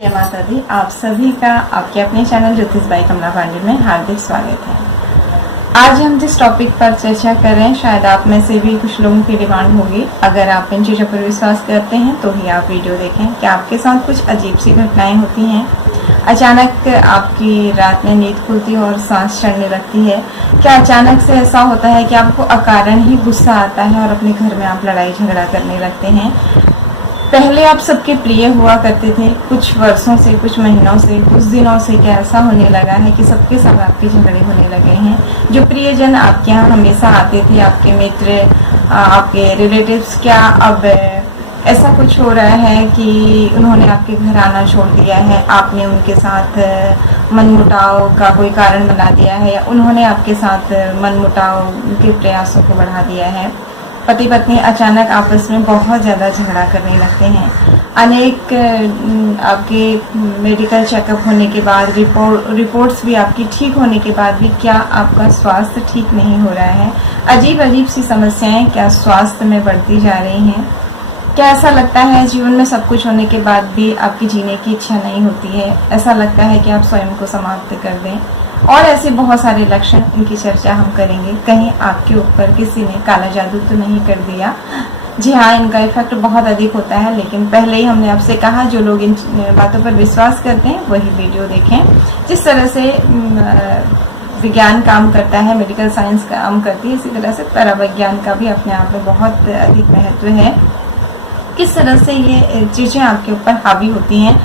जय माता दी। आप सभी का आपके अपने चैनल ज्योतिष बाई कमला पांडे में हार्दिक स्वागत है। आज हम जिस टॉपिक पर चर्चा कर रहे हैं, शायद आप में से भी कुछ लोगों की डिमांड होगी। अगर आप इन चीज़ों पर विश्वास करते हैं तो ही आप वीडियो देखें। क्या आपके साथ कुछ अजीब सी घटनाएं होती हैं? अचानक आपकी रात में नींद खुलती है और सांस चढ़ने लगती है? क्या अचानक से ऐसा होता है कि आपको अकारण ही गुस्सा आता है और अपने घर में आप लड़ाई झगड़ा करने लगते हैं? पहले आप सबके प्रिय हुआ करते थे, कुछ वर्षों से, कुछ महीनों से, कुछ दिनों से क्या ऐसा होने लगा है कि सबके साथ आपके झगड़े होने लगे हैं? जो प्रियजन आपके यहाँ हमेशा आते थे, आपके मित्र, आपके रिलेटिव्स, क्या अब ऐसा कुछ हो रहा है कि उन्होंने आपके घर आना छोड़ दिया है? आपने उनके साथ मनमुटाव का कोई कारण बना दिया है, या उन्होंने आपके साथ मनमुटाव के प्रयासों को बढ़ा दिया है? पति पत्नी अचानक आपस में बहुत ज़्यादा झगड़ा करने लगते हैं। अनेक आपके मेडिकल चेकअप होने के बाद, रिपोर्ट्स भी आपकी ठीक होने के बाद भी क्या आपका स्वास्थ्य ठीक नहीं हो रहा है? अजीब अजीब सी समस्याएं क्या स्वास्थ्य में बढ़ती जा रही हैं? क्या ऐसा लगता है जीवन में सब कुछ होने के बाद भी आपकी जीने की इच्छा नहीं होती है? ऐसा लगता है कि आप स्वयं को समाप्त कर दें? और ऐसे बहुत सारे लक्षण, इनकी चर्चा हम करेंगे। कहीं आपके ऊपर किसी ने काला जादू तो नहीं कर दिया? जी हाँ, इनका इफेक्ट बहुत अधिक होता है, लेकिन पहले ही हमने आपसे कहा जो लोग इन बातों पर विश्वास करते हैं वही वीडियो देखें। जिस तरह से विज्ञान काम करता है, मेडिकल साइंस काम करती है, इसी तरह से पराविज्ञान का भी अपने आप में बहुत अधिक महत्व है। किस तरह से ये चीज़ें आपके ऊपर हावी होती हैं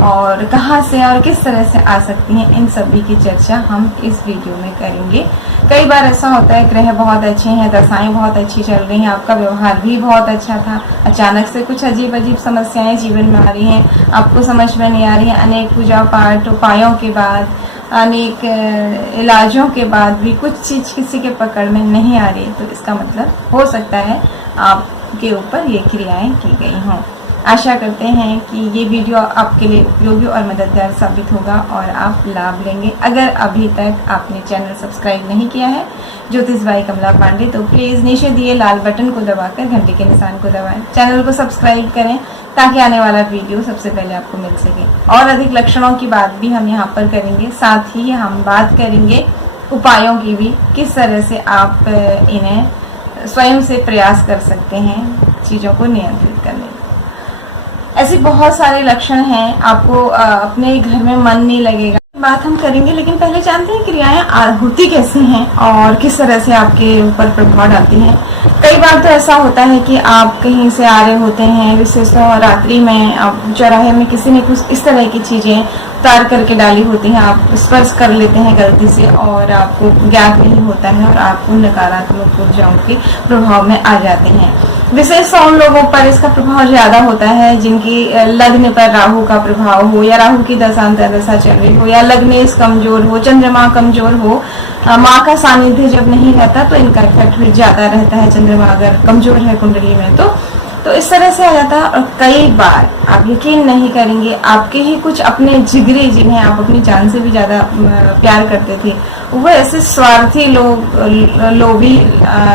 और कहाँ से और किस तरह से आ सकती हैं, इन सभी की चर्चा हम इस वीडियो में करेंगे। कई बार ऐसा होता है, ग्रह बहुत अच्छे हैं, दशाएं बहुत अच्छी चल रही हैं, आपका व्यवहार भी बहुत अच्छा था, अचानक से कुछ अजीब अजीब समस्याएं जीवन में आ रही हैं, आपको समझ में नहीं आ रही हैं। अनेक पूजा पाठ उपायों के बाद, अनेक इलाजों के बाद भी कुछ चीज़ किसी के पकड़ में नहीं आ रही, तो इसका मतलब हो सकता है आप के ऊपर ये क्रियाएं की गई हों। आशा करते हैं कि ये वीडियो आपके लिए उपयोगी और मददगार साबित होगा और आप लाभ लेंगे। अगर अभी तक आपने चैनल सब्सक्राइब नहीं किया है ज्योतिष बाई कमला पांडे, तो प्लीज़ नीचे दिए लाल बटन को दबाकर घंटे के निशान को दबाएं, चैनल को सब्सक्राइब करें ताकि आने वाला वीडियो सबसे पहले आपको मिल सके। और अधिक लक्षणों की बात भी हम यहाँ पर करेंगे, साथ ही हम बात करेंगे उपायों की भी, किस तरह से आप इन्हें स्वयं से प्रयास कर सकते हैं चीज़ों को नियंत्रित करने का। ऐसे बहुत सारे लक्षण हैं, आपको अपने घर में मन नहीं लगेगा, बात हम करेंगे। लेकिन पहले जानते हैं क्रियाएं होती कैसे हैं और किस तरह से आपके ऊपर प्रभाव डालती हैं। कई बार तो ऐसा होता है कि आप कहीं से आ रहे होते हैं, विशेषतः रात्रि में, आप चौराहे में किसी ने कुछ इस तरह की चीज़ें उतार करके डाली होती हैं, आप स्पर्श कर लेते हैं गलती से और आपको ज्ञात नहीं होता है और आप उन नकारात्मक ऊर्जाओं के प्रभाव में आ जाते हैं। विशेषतः उन लोगों पर इसका प्रभाव ज्यादा होता है जिनकी लग्न पर राहु का प्रभाव हो, या राहु की दशा चल रही हो, या लग्नेश कमजोर हो, चंद्रमा कमजोर हो। माँ का सानिध्य जब नहीं रहता तो इनका इफेक्ट भी ज्यादा रहता है। चंद्रमा अगर कमजोर है कुंडली में तो इस तरह से आ जाता है। और कई बार आप यकीन नहीं करेंगे, आपके ही कुछ अपने जिगरी, जिन्हें आप अपनी जान से भी ज्यादा प्यार करते थे, वो ऐसे स्वार्थी लोभी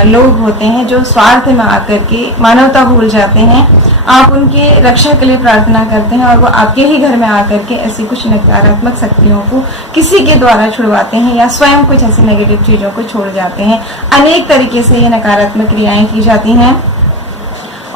लोग होते हैं जो स्वार्थ में आकर के मानवता भूल जाते हैं। आप उनकी रक्षा के लिए प्रार्थना करते हैं और वो आपके ही घर में आकर के ऐसी कुछ नकारात्मक शक्तियों को किसी के द्वारा छुड़वाते हैं, या स्वयं कुछ ऐसी नेगेटिव चीजों को छोड़ जाते हैं। अनेक तरीके से ये नकारात्मक क्रियाएं की जाती हैं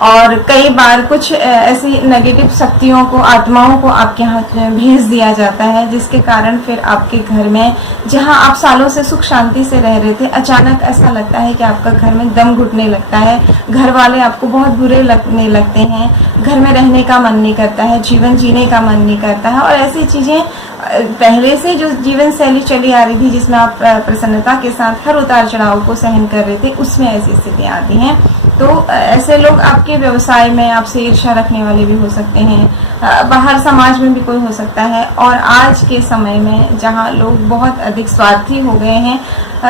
और कई बार कुछ ऐसी नेगेटिव शक्तियों को, आत्माओं को आपके यहाँ भेज दिया जाता है, जिसके कारण फिर आपके घर में, जहाँ आप सालों से सुख शांति से रह रहे थे, अचानक ऐसा लगता है कि आपका घर में दम घुटने लगता है, घर वाले आपको बहुत बुरे लगने लगते हैं, घर में रहने का मन नहीं करता है, जीवन जीने का मन नहीं करता है। और ऐसी चीजें पहले से जो जीवन शैली चली आ रही थी, जिसमें आप प्रसन्नता के साथ हर उतार चढ़ाव को सहन कर रहे थे, उसमें ऐसी स्थितियां आती हैं। तो ऐसे लोग आपके व्यवसाय में आपसे ईर्ष्या रखने वाले भी हो सकते हैं, बाहर समाज में भी कोई हो सकता है। और आज के समय में जहां लोग बहुत अधिक स्वार्थी हो गए हैं,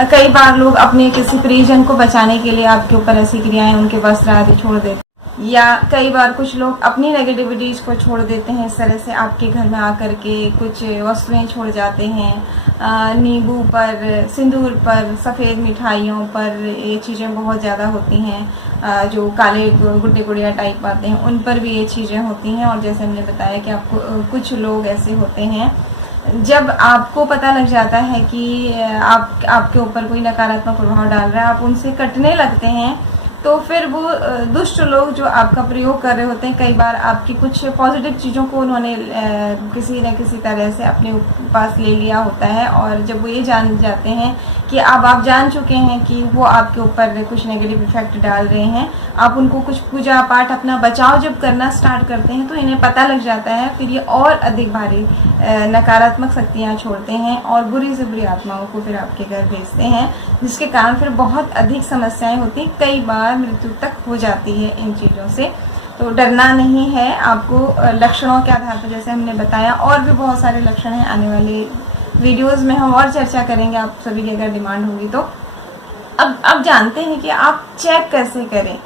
कई बार लोग अपने किसी परिजन को बचाने के लिए आपके ऊपर ऐसी क्रियाएं, उनके वस्त्र आदि छोड़ देते हैं, या कई बार कुछ लोग अपनी नेगेटिविटीज को छोड़ देते हैं। इस तरह से आपके घर में आकर के कुछ वस्तुएं छोड़ जाते हैं। नींबू पर, सिंदूर पर, सफ़ेद मिठाइयों पर ये चीज़ें बहुत ज़्यादा होती हैं। जो काले गुड्डे गुड़िया टाइप आते हैं उन पर भी ये चीज़ें होती हैं। और जैसे हमने बताया कि आपको कुछ लोग ऐसे होते हैं, जब आपको पता लग जाता है कि आपके ऊपर कोई नकारात्मक प्रभाव डाल रहा है, आप उनसे कटने लगते हैं, तो फिर वो दुष्ट लोग जो आपका प्रयोग कर रहे होते हैं, कई बार आपकी कुछ पॉजिटिव चीज़ों को उन्होंने किसी न किसी तरह से अपने पास ले लिया होता है। और जब वो ये जान जाते हैं कि अब आप जान चुके हैं कि वो आपके ऊपर कुछ नेगेटिव इफेक्ट डाल रहे हैं, आप उनको कुछ पूजा पाठ अपना बचाव जब करना स्टार्ट करते हैं तो इन्हें पता लग जाता है। फिर ये और अधिक भारी नकारात्मक शक्तियाँ छोड़ते हैं और बुरी से बुरी आत्माओं को फिर आपके घर भेजते हैं, जिसके कारण फिर बहुत अधिक समस्याएं होती हैं, कई बार मृत्यु तक हो जाती है इन चीज़ों से। तो डरना नहीं है आपको। लक्षणों के आधार पर जैसे हमने बताया, और भी बहुत सारे लक्षण हैं, आने वाले वीडियोस में हम और चर्चा करेंगे, आप सभी की अगर डिमांड होगी तो। अब जानते हैं कि आप चेक कैसे करें।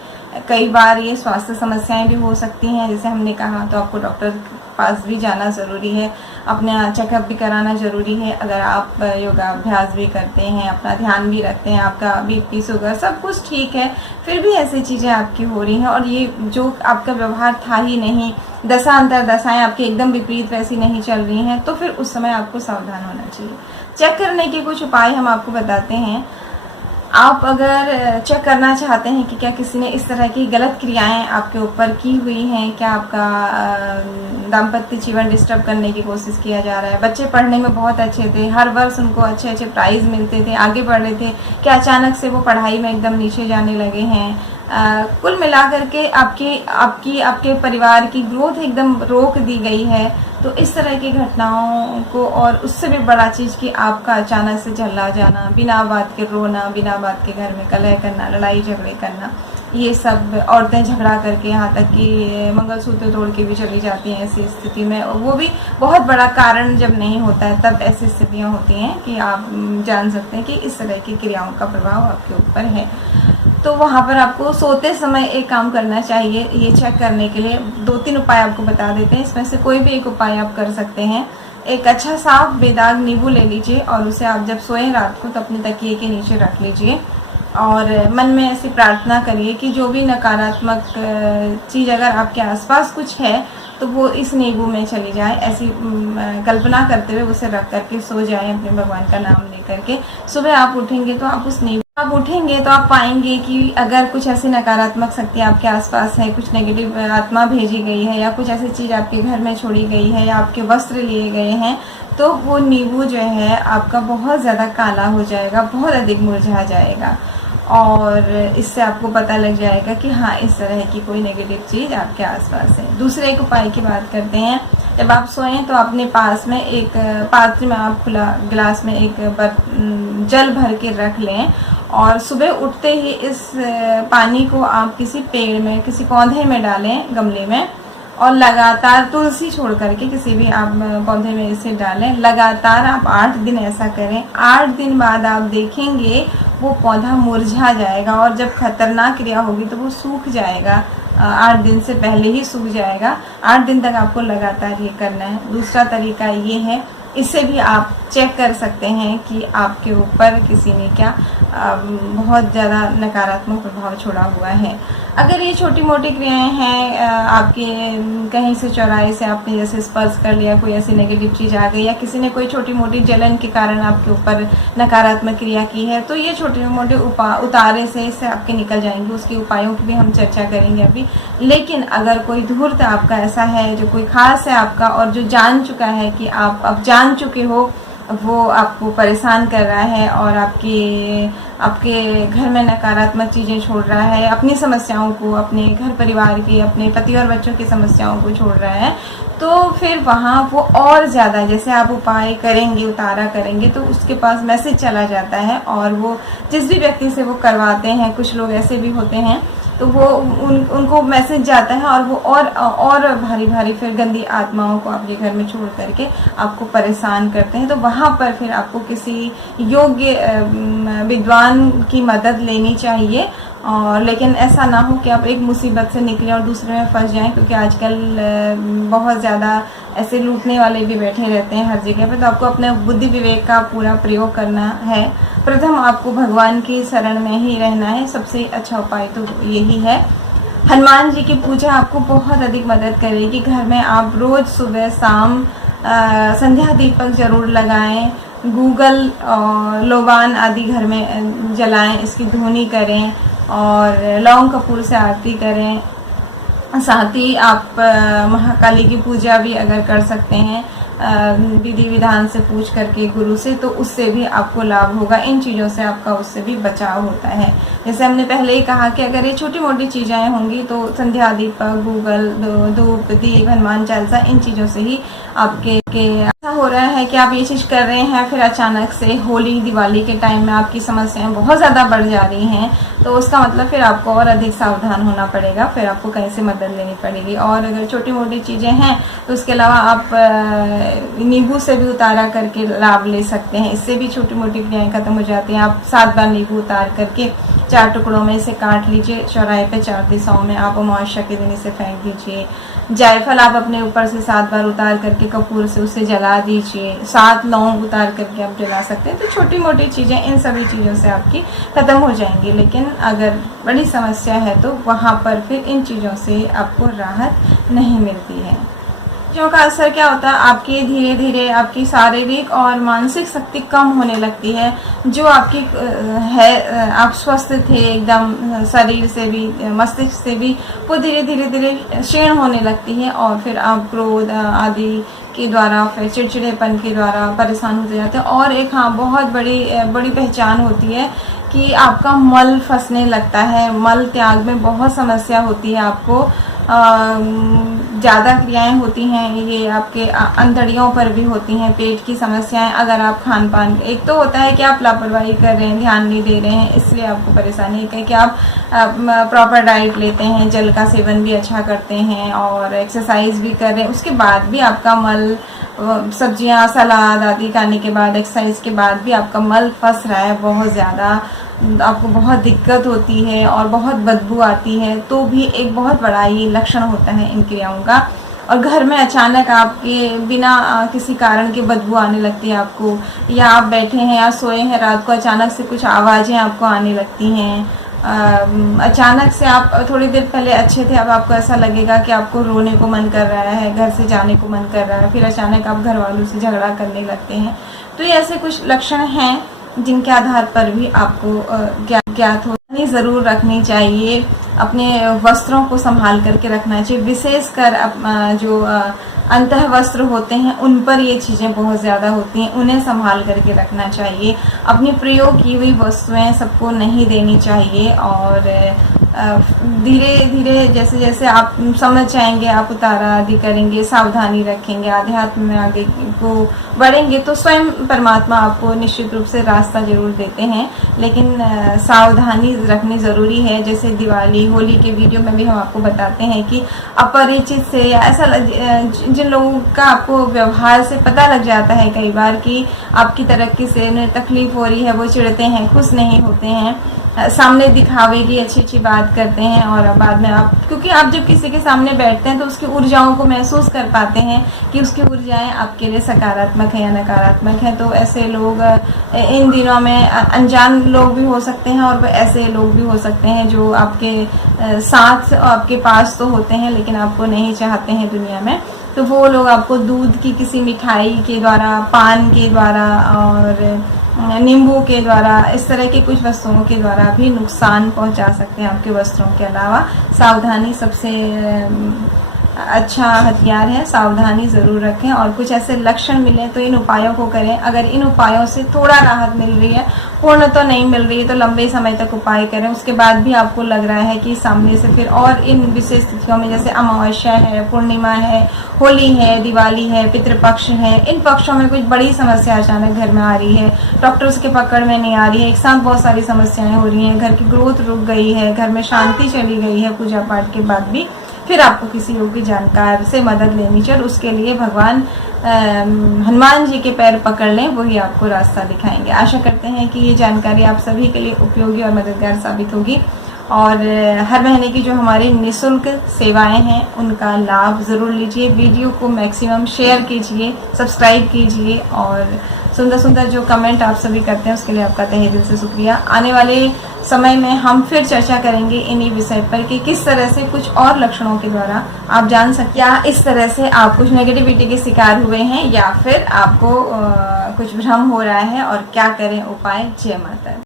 कई बार ये स्वास्थ्य समस्याएं भी हो सकती हैं, जैसे हमने कहा, तो आपको डॉक्टर के पास भी जाना ज़रूरी है, अपना चेकअप भी कराना ज़रूरी है। अगर आप योगाभ्यास भी करते हैं, अपना ध्यान भी रखते हैं, आपका बीपी शुगर सब कुछ ठीक है, फिर भी ऐसी चीज़ें आपकी हो रही हैं और ये जो आपका व्यवहार था ही नहीं, दशा अंतर दशाएँ आपकी एकदम विपरीत वैसी नहीं चल रही हैं, तो फिर उस समय आपको सावधान होना चाहिए। चेक करने के कुछ उपाय हम आपको बताते हैं। आप अगर चेक करना चाहते हैं कि क्या किसी ने इस तरह की गलत क्रियाएं आपके ऊपर की हुई हैं, क्या आपका दाम्पत्य जीवन डिस्टर्ब करने की कोशिश किया जा रहा है, बच्चे पढ़ने में बहुत अच्छे थे, हर वर्ष उनको अच्छे अच्छे प्राइज मिलते थे, आगे बढ़ रहे थे, क्या अचानक से वो पढ़ाई में एकदम नीचे जाने लगे हैं, कुल मिलाकर के आपके परिवार की ग्रोथ एकदम रोक दी गई है, तो इस तरह की घटनाओं को, और उससे भी बड़ा चीज़ कि आपका अचानक से झल्ला जाना, बिना बात के रोना, बिना बात के घर में कलह करना, लड़ाई झगड़े करना, ये सब औरतें झगड़ा करके यहाँ तक कि मंगलसूत्र तोड़ के भी चली जाती हैं ऐसी स्थिति में। वो भी बहुत बड़ा कारण जब नहीं होता है तब ऐसी स्थितियाँ होती हैं कि आप जान सकते हैं कि इस तरह की क्रियाओं का प्रभाव आपके ऊपर है। तो वहाँ पर आपको सोते समय एक काम करना चाहिए, ये चेक करने के लिए 2-3 उपाय आपको बता देते हैं, इसमें से कोई भी एक उपाय आप कर सकते हैं। एक अच्छा साफ बेदाग नींबू ले लीजिए और उसे आप जब सोएं रात को तो अपने तकिए के नीचे रख लीजिए और मन में ऐसी प्रार्थना करिए कि जो भी नकारात्मक चीज़ अगर आपके आसपास कुछ है तो वो इस नींबू में चली जाए, ऐसी कल्पना करते हुए उसे रख करके सो जाए अपने भगवान का नाम लेकर के। सुबह आप उठेंगे तो आप पाएंगे कि अगर कुछ ऐसी नकारात्मक शक्ति आपके आसपास है, कुछ नेगेटिव आत्मा भेजी गई है या कुछ ऐसी चीज़ आपके घर में छोड़ी गई है या आपके वस्त्र लिए गए हैं, तो वो नींबू जो है आपका बहुत ज़्यादा काला हो जाएगा, बहुत अधिक मुरझा जाएगा और इससे आपको पता लग जाएगा कि हाँ, इस तरह की कोई नेगेटिव चीज़ आपके आसपास है। दूसरे एक उपाय की बात करते हैं। जब आप सोएं तो अपने पास में एक पात्र में आप खुला गिलास में एक जल भर के रख लें और सुबह उठते ही इस पानी को आप किसी पेड़ में, किसी पौधे में डालें, गमले में, और लगातार तुलसी छोड़ करके किसी भी आप पौधे में इसे डालें। लगातार आप 8 दिन ऐसा करें। 8 दिन बाद आप देखेंगे वो पौधा मुरझा जाएगा और जब खतरनाक क्रिया होगी तो वो सूख जाएगा। 8 दिन से पहले ही सूख जाएगा। 8 दिन तक आपको लगातार ये करना है। दूसरा तरीका ये है, इससे भी आप चेक कर सकते हैं कि आपके ऊपर किसी ने क्या बहुत ज़्यादा नकारात्मक प्रभाव छोड़ा हुआ है। अगर ये छोटी मोटी क्रियाएं हैं, आपके कहीं से चौराहे से आपने जैसे स्पर्श कर लिया, कोई ऐसी नेगेटिव चीज़ आ गई या किसी ने कोई छोटी मोटी जलन के कारण आपके ऊपर नकारात्मक क्रिया की है, तो ये छोटे मोटे उतारे से इससे आपके निकल जाएंगे। उसके उपायों की भी हम चर्चा करेंगे अभी। लेकिन अगर कोई धूर्त आपका ऐसा है, जो कोई खास है आपका और जो जान चुका है कि आप अब जान चुके हो, वो आपको परेशान कर रहा है और आपके घर में नकारात्मक चीज़ें छोड़ रहा है, अपनी समस्याओं को, अपने घर परिवार की, अपने पति और बच्चों की समस्याओं को छोड़ रहा है, तो फिर वहाँ वो और ज़्यादा, जैसे आप उपाय करेंगे, उतारा करेंगे, तो उसके पास मैसेज चला जाता है और वो जिस भी व्यक्ति से वो करवाते हैं, कुछ लोग ऐसे भी होते हैं, तो वो उनको मैसेज जाता है और वो और भारी भारी फिर गंदी आत्माओं को आपके घर में छोड़ करके आपको परेशान करते हैं। तो वहाँ पर फिर आपको किसी योग्य विद्वान की मदद लेनी चाहिए और लेकिन ऐसा ना हो कि आप एक मुसीबत से निकलें और दूसरे में फंस जाएं, क्योंकि आजकल बहुत ज़्यादा ऐसे लूटने वाले भी बैठे रहते हैं हर जगह पे। तो आपको अपने बुद्धि विवेक का पूरा प्रयोग करना है। प्रथम आपको भगवान की शरण में ही रहना है, सबसे अच्छा उपाय तो यही है। हनुमान जी की पूजा आपको बहुत अधिक मदद करेगी। घर में आप रोज़ सुबह शाम संध्या दीपक जरूर लगाएं। गूगल और लोबान आदि घर में जलाएं, इसकी धुनी करें और लौंग कपूर से आरती करें। साथ ही आप महाकाली की पूजा भी अगर कर सकते हैं विधि विधान से पूछ करके गुरु से, तो उससे भी आपको लाभ होगा। इन चीज़ों से आपका उससे भी बचाव होता है। जैसे हमने पहले ही कहा कि अगर ये छोटी मोटी चीज़ें होंगी तो संध्या दीपक, गूगल, धूप दीप, हनुमान चालीसा, इन चीज़ों से ही आपके ऐसा हो रहा है कि आप ये चीज़ कर रहे हैं, फिर अचानक से होली दिवाली के टाइम में आपकी समस्याएं बहुत ज़्यादा बढ़ जा रही हैं, तो उसका मतलब फिर आपको और अधिक सावधान होना पड़ेगा। फिर आपको कहीं से मदद लेनी पड़ेगी। और अगर छोटी मोटी चीज़ें हैं तो उसके अलावा आप नींबू से भी उतारा करके लाभ ले सकते हैं। इससे भी छोटी मोटी क्रियाएं खत्म हो जाती हैं। आप 7 बार नींबू उतार करके 4 टुकड़ों में इसे काट लीजिए, चौराहे पे 4 दिशाओं में आप अमावस्या के दिन इसे फेंक दीजिए। जायफल आप अपने ऊपर से 7 बार उतार करके कपूर से उसे जला दीजिए। 7 लौंग उतार करके आप जला सकते हैं। तो छोटी मोटी चीज़ें, इन सभी चीज़ों से आपकी खत्म हो जाएंगी। लेकिन अगर बड़ी समस्या है तो वहाँ पर फिर इन चीज़ों से आपको राहत नहीं मिलती है। चीज़ों का असर क्या होता है, आपकी धीरे धीरे आपकी शारीरिक और मानसिक शक्ति कम होने लगती है। जो आपकी है, आप स्वस्थ थे एकदम शरीर से भी मस्तिष्क से भी, वो धीरे धीरे क्षीण होने लगती है। और फिर आप क्रोध आदि के द्वारा, फिर चिड़चिड़ेपन के द्वारा परेशान होते जाते हैं। और एक बहुत बड़ी पहचान होती है कि आपका मल फंसने लगता है। मल त्याग में बहुत समस्या होती है आपको। ज़्यादा क्रियाएं होती हैं, ये आपके अंतड़ियों पर भी होती हैं। पेट की समस्याएं, अगर आप खान पान, एक तो होता है कि आप लापरवाही कर रहे हैं, ध्यान नहीं दे रहे हैं, इसलिए आपको परेशानी है कि आप प्रॉपर डाइट लेते हैं, जल का सेवन भी अच्छा करते हैं और एक्सरसाइज भी कर रहे हैं, उसके बाद भी आपका मल, सब्जियां सलाद आदि खाने के बाद, एक्सरसाइज के बाद भी आपका मल फंस रहा है बहुत ज़्यादा, आपको बहुत दिक्कत होती है और बहुत बदबू आती है, तो भी एक बहुत बड़ा ये लक्षण होता है इन क्रियाओं का। और घर में अचानक आपके बिना किसी कारण के बदबू आने लगती है आपको, या आप बैठे हैं या सोए हैं रात को, अचानक से कुछ आवाज़ें आपको आने लगती हैं। अचानक से आप थोड़ी देर पहले अच्छे थे, अब आपको ऐसा लगेगा कि आपको रोने को मन कर रहा है, घर से जाने को मन कर रहा है, फिर अचानक आप घर वालों से झगड़ा करने लगते हैं। तो ये ऐसे कुछ लक्षण हैं जिनके आधार पर भी आपको ज्ञात होनी ज़रूर रखनी चाहिए। अपने वस्त्रों को संभाल करके रखना चाहिए, विशेषकर जो अंतः वस्त्र होते हैं उन पर ये चीज़ें बहुत ज़्यादा होती हैं, उन्हें संभाल करके रखना चाहिए। अपनी प्रयोग की हुई वस्तुएं सबको नहीं देनी चाहिए। और धीरे धीरे जैसे जैसे आप समझ जाएंगे, आप उतारा आदि करेंगे, सावधानी रखेंगे, आध्यात्म में आगे को बढ़ेंगे, तो स्वयं परमात्मा आपको निश्चित रूप से रास्ता जरूर देते हैं। लेकिन सावधानी रखनी ज़रूरी है। जैसे दिवाली, होली के वीडियो में भी हम आपको बताते हैं कि अपरिचित से या ऐसा जिन लोगों का आपको व्यवहार से पता लग जाता है कई बार कि आपकी तरक्की से उन्हें तकलीफ हो रही है, वो चिढ़ते हैं, खुश नहीं होते हैं, सामने दिखावे की अच्छी बात करते हैं, और बाद में आप, क्योंकि आप जब किसी के सामने बैठते हैं तो उसकी ऊर्जाओं को महसूस कर पाते हैं कि उसकी ऊर्जाएं आपके लिए सकारात्मक है या नकारात्मक है। तो ऐसे लोग इन दिनों में अनजान लोग भी हो सकते हैं और ऐसे लोग भी हो सकते हैं जो आपके साथ, आपके पास तो होते हैं लेकिन आपको नहीं चाहते हैं दुनिया में। तो वो लोग आपको दूध की किसी मिठाई के द्वारा, पान के द्वारा और नींबू के द्वारा, इस तरह की कुछ वस्तुओं के द्वारा भी नुकसान पहुंचा सकते हैं आपके वस्त्रों के अलावा। सावधानी सबसे अच्छा हथियार है, सावधानी ज़रूर रखें। और कुछ ऐसे लक्षण मिले तो इन उपायों को करें। अगर इन उपायों से थोड़ा राहत मिल रही है, पूर्ण तो नहीं मिल रही है, तो लंबे समय तक उपाय करें। उसके बाद भी आपको लग रहा है कि सामने से फिर और इन विशेष तिथियों में, जैसे अमावस्या है, पूर्णिमा है, होली है, दिवाली है, पितृपक्ष है, इन पक्षों में कुछ बड़ी समस्या अचानक घर में आ रही है, डॉक्टर्स के पकड़ में नहीं आ रही है, एक साथ बहुत सारी समस्याएं हो रही हैं, घर की ग्रोथ रुक गई है, घर में शांति चली गई है पूजा पाठ के बाद भी, फिर आपको किसी योग्य जानकार से मदद लेनी चाहिए। उसके लिए भगवान हनुमान जी के पैर पकड़ लें, वही आपको रास्ता दिखाएंगे। आशा करते हैं कि ये जानकारी आप सभी के लिए उपयोगी और मददगार साबित होगी। और हर महीने की जो हमारी निःशुल्क सेवाएं हैं उनका लाभ ज़रूर लीजिए। वीडियो को मैक्सिमम शेयर कीजिए, सब्सक्राइब कीजिए और सुंदर सुंदर जो कमेंट आप सभी करते हैं उसके लिए आपका तहे दिल से शुक्रिया। आने वाले समय में हम फिर चर्चा करेंगे इन्हीं विषय पर कि किस तरह से कुछ और लक्षणों के द्वारा आप जान सकते या इस तरह से आप कुछ नेगेटिविटी के शिकार हुए हैं या फिर आपको कुछ भ्रम हो रहा है और क्या करें उपाय। जय माता दी।